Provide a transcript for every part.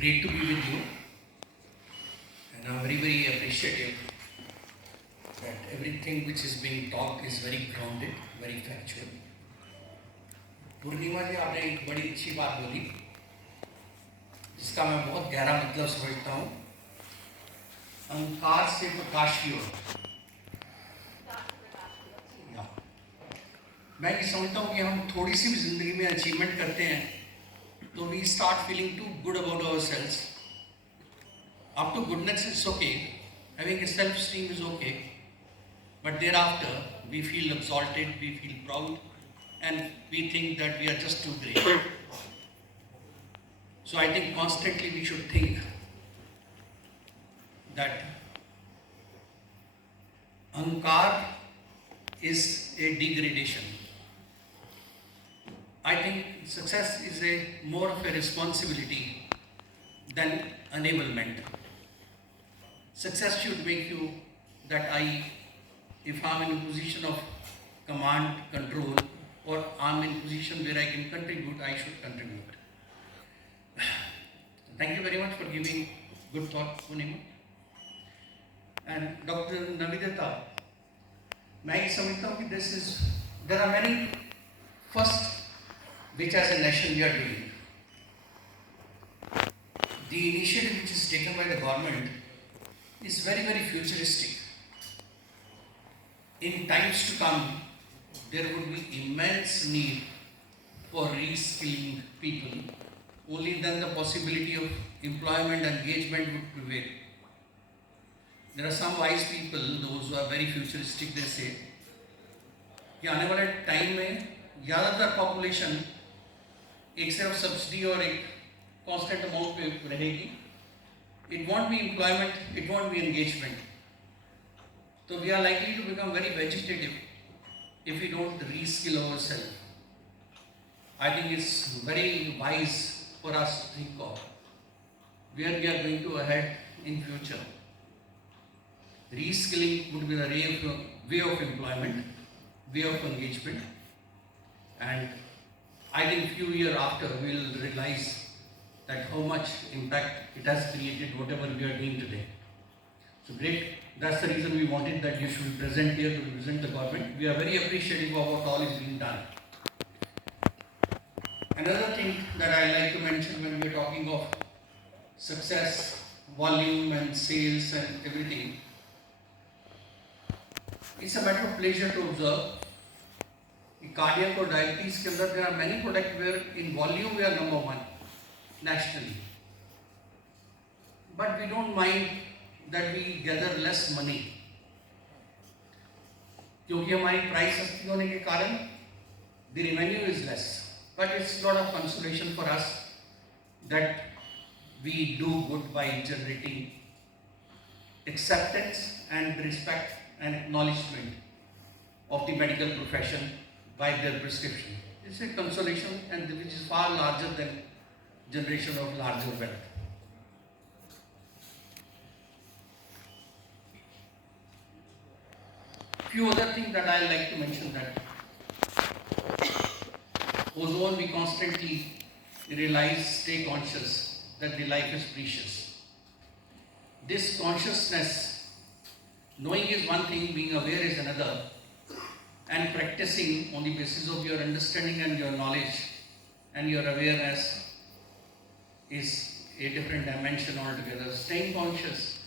great to be with you, and I'm very appreciative that everything which is being talked is very grounded, very factual. पूर्णिमा जी आपने एक बड़ी अच्छी बात बोली जिसका मैं बहुत गहरा मतलब समझता हूँ। अहंकार से प्रकाश की ओर। मैं ये समझता हूँ कि हम थोड़ी सी भी जिंदगी में अचीवमेंट करते हैं तो we start feeling too good about ourselves. Up to goodness it's okay, having a self-esteem is okay, but thereafter we feel exalted, we feel proud, and we think that we are just too great. So I think constantly we should think that ahankar is a degradation. I think success is more of a responsibility than enablement. Success should make you that if I'm in a position of command, control, or I'm in a position where I can contribute, I should contribute. Thank you very much for giving good thought, Punima. And Dr. Navidata, मैं समझता हूँ कि there are many first which as a nation we are doing. The initiative which is taken by the government is very futuristic. In times to come, there would be immense need for reskilling people. Only then the possibility of employment and engagement would prevail. There are some wise people, those who are very futuristic, they say कि आने वाले time में ज़्यादातर population एक सिर्फ subsidy और एक constant amount पे रहेगी. It won't be employment, it won't be engagement. So we are likely to become very vegetative if we don't reskill ourselves. I think it's very wise for us to think of where we are going to head in future. Reskilling would be the way of employment, way of engagement, and I think few years after we will realize that how much impact it has created whatever we are doing today. So great, that's the reason we wanted that you should be present here to represent the government. We are very appreciative of what all is being done. Another thing that I like to mention when we are talking of success, volume and sales and everything, it's a matter of pleasure to observe. In cardiac or diabetes के अंदर there are many products where in volume we are number one nationally, but we don't mind that we gather less money क्योंकि हमारी price सस्ती होने के कारण the revenue is less. But it's a lot of consolation for us that we do good by generating acceptance and respect and acknowledgement of the medical profession by their prescription. It's a consolation and which is far larger than generation of larger wealth. Few other things that I like to mention that ozone, we constantly realize, stay conscious that the life is precious. This consciousness, knowing is one thing, being aware is another, and practicing on the basis of your understanding and your knowledge and your awareness is a different dimension altogether. Staying conscious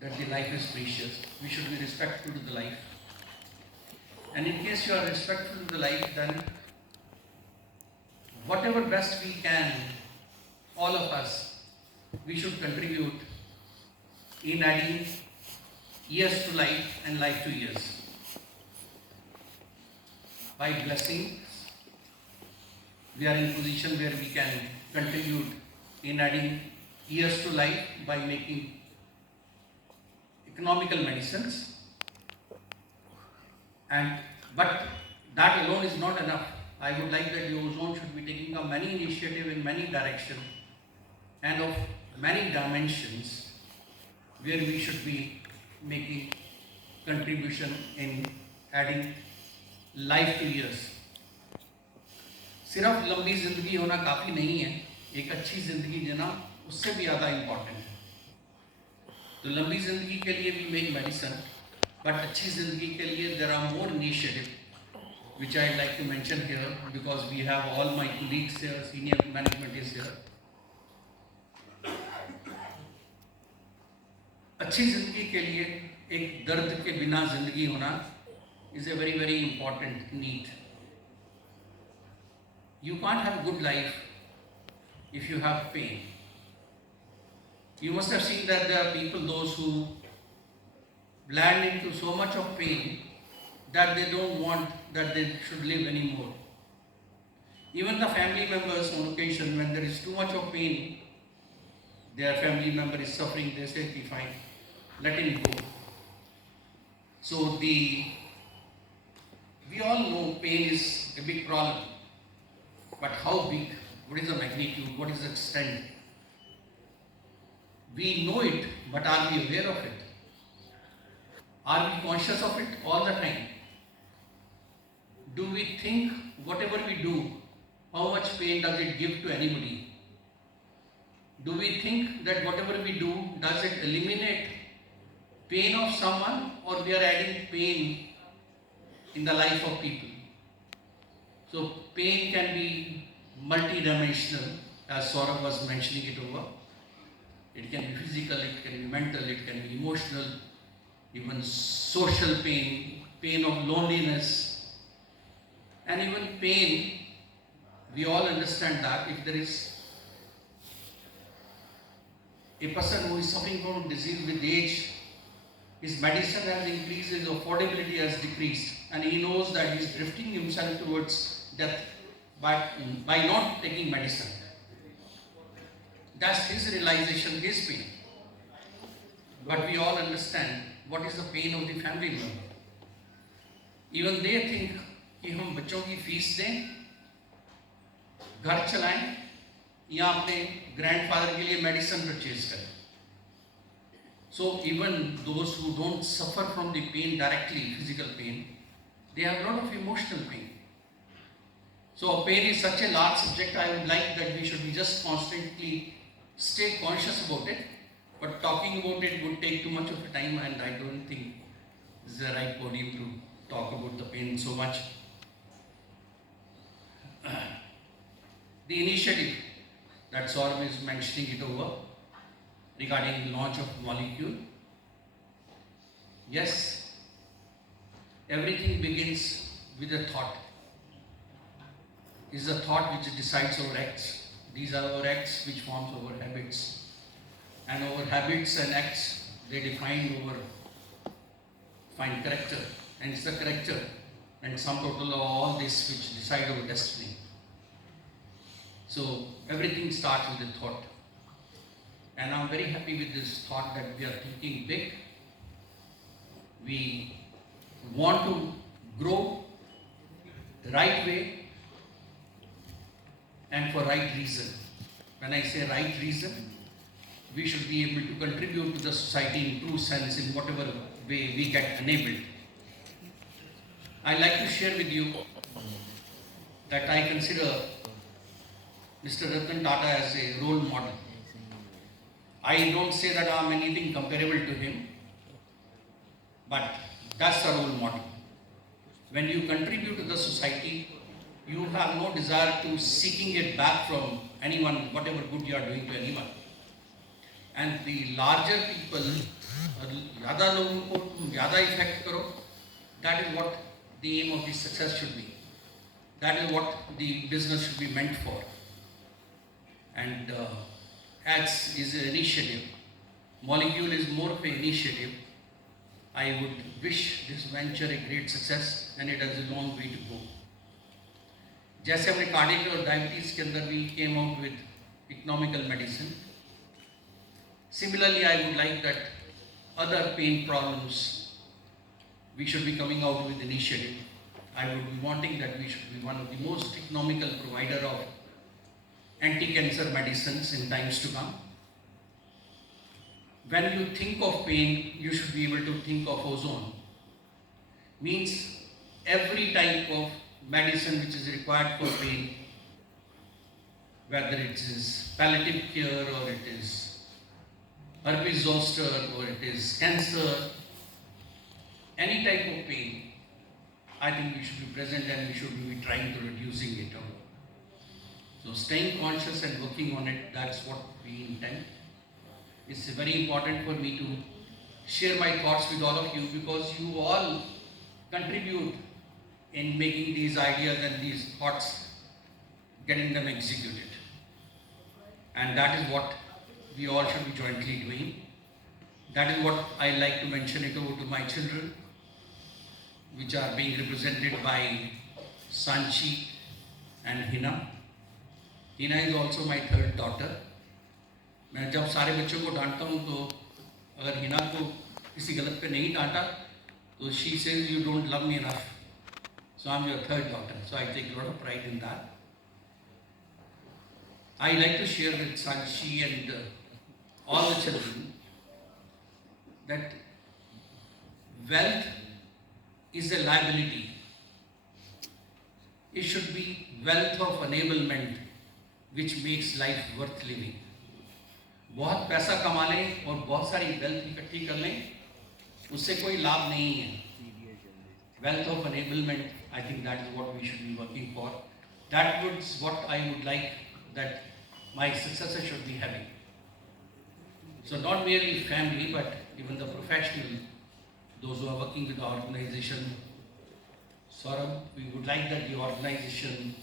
that the life is precious, we should be respectful to the life. And in case you are respectful to the life, then whatever best we can, all of us, we should contribute in adding years to life and life to years. By blessing, we are in a position where we can contribute in adding years to life by making economical medicines. But that alone is not enough. I would like that the ozone should be taking up many initiatives in many directions and of many dimensions where we should be making contribution in adding life to years. सिर्फ लंबी जिंदगी होना काफ़ी नहीं है. एक अच्छी जिंदगी जीना उससे भी ज़्यादा इम्पॉर्टेंट है। तो लंबी ज़िंदगी के लिए वी मेक मेडिसिन, बट अच्छी ज़िंदगी के लिए there are more initiative which I like to mention here because we have all my colleagues here, senior management is here. अच्छी ज़िंदगी के लिए एक दर्द के बिना ज़िंदगी होना is a very very important need. You can't have a good life if you have pain. You must have seen that there are people, those who land into so much of pain that they don't want that they should live anymore. Even the family members on occasion, when there is too much of pain, their family member is suffering, they say, okay, fine, let him go. So we all know pain is a big problem, but how big? What is the magnitude? What is the extent? We know it, but are we aware of it? Are we conscious of it all the time? Do we think whatever we do, how much pain does it give to anybody? Do we think that whatever we do, does it eliminate pain of someone, or we are adding pain in the life of people? So pain can be multi-dimensional, as Saurabh was mentioning it over. It can be physical, it can be mental, it can be emotional, even social pain, pain of loneliness, and even pain. We all understand that if there is a person who is suffering from disease with age, his medicine has increased, his affordability has decreased, and he knows that he is drifting himself towards death by not taking medicine. That's his realization, his pain. But we all understand what is the pain of the family member. Even they think कि हम बच्चों की fees दें, घर चलाएं, या अपने grandfather के लिए मेडिसिन परचेज करें. So even those who don't suffer from the pain directly, physical pain, they have a lot of emotional pain. So pain is such a large subject. I would like that we should be just constantly stay conscious about it. But talking about it would take too much of a time, and I don't think this is the right podium to talk about the pain so much. The initiative that Saurabh is mentioning it over regarding the launch of molecule. Yes, everything begins with a thought. It is a thought which decides our acts. These are our acts which forms our habits. And our habits and acts, they define our fine character. And it's the character and sum total of all this which decide our destiny. So everything starts with a thought. And I'm very happy with this thought that we are thinking big. We want to grow the right way and for right reason. When I say right reason, we should be able to contribute to the society in true sense in whatever way we get enabled. I like to share with you that I consider Mr. Ratan Tata as a role model. I don't say that I am anything comparable to him, but that's a role model. When you contribute to the society, you have no desire to seeking it back from anyone, whatever good you are doing to anyone. And the larger people, ज़्यादा लोगों को ज़्यादा effect करो, that is what the aim of the success should be. That is what the business should be meant for. And as is an initiative, molecule is more of an initiative. I would wish this venture a great success, and it has a long way to go. जैसे हमने cardiac और diabetes के अंदर we came out with economical medicine. Similarly, I would like that other pain problems, we should be coming out with initiative. I would be wanting that we should be one of the most economical provider of anti-cancer medicines in times to come. When you think of pain, you should be able to think of ozone. Means every type of medicine which is required for pain whether it is palliative care or it is herpes zoster or it is cancer, any type of pain, I think we should be present and we should be trying to reducing it. So staying conscious and working on it, that's what we intend. It's very important for me to share my thoughts with all of you because you all contribute in making these ideas and these thoughts, getting them executed. And that is what we all should be jointly doing. That is what I like to mention it over to my children, which are being represented by Sanchi and Hina. Hina is also my third daughter. मैं जब सारे बच्चों को डांटता हूँ तो अगर हिना को किसी गलत पे नहीं डांटा तो she says you don't love me enough. So I'm your third daughter. So I take a lot of pride in that. I like to share with Sanchi and all the children that wealth is a liability. It should be wealth of enablement which makes life worth living. बहुत पैसा कमा लें और बहुत सारी wealth इकट्ठी कर लें, उससे कोई लाभ नहीं है. Wealth of enablement, I think that is what we should be working for. That was what I would like that my successor should be having. So not merely family, but even the professional, those who are working with the organization. Saurabh, we would like that the organization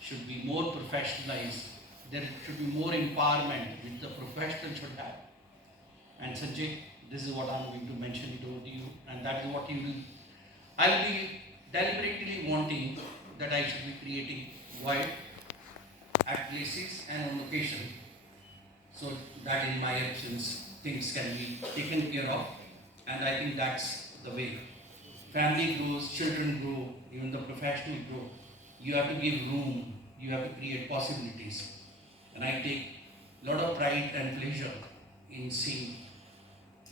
should be more professionalized. There should be more empowerment which the professional should have. And Sanjay, this is what I'm going to mention it over to you, and that is what you will. I will be deliberately wanting that I should be creating void at places and on location, so that in my absence things can be taken care of, and I think that's the way. Family grows, children grow, even the professional grow. You have to give room, you have to create possibilities. And I take a lot of pride and pleasure in seeing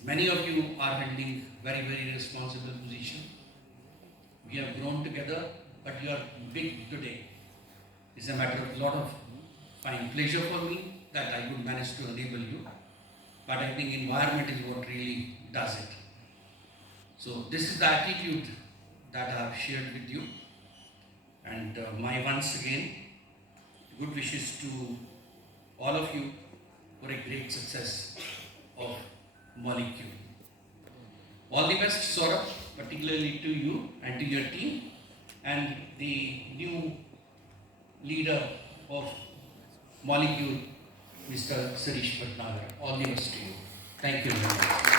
many of you are handling very, very responsible position. We have grown together, but you are big today. It's a matter of a lot of fine pleasure for me that I could manage to enable you. But I think environment is what really does it. So this is the attitude that I have shared with you. And my once again good wishes to all of you for a great success of Molecule. All the best, Saurabh, particularly to you and to your team and the new leader of Molecule, Mr. Sirish Bhatnagar. All the best to you. Thank you very much.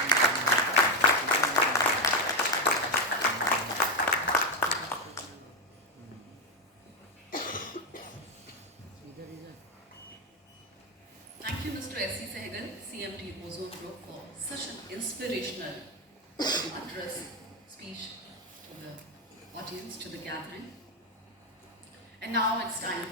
Thank you, Mr. S.C. Sehgal, CMD Ozone Group, for such an inspirational address, speech to the audience, to the gathering. And now it's time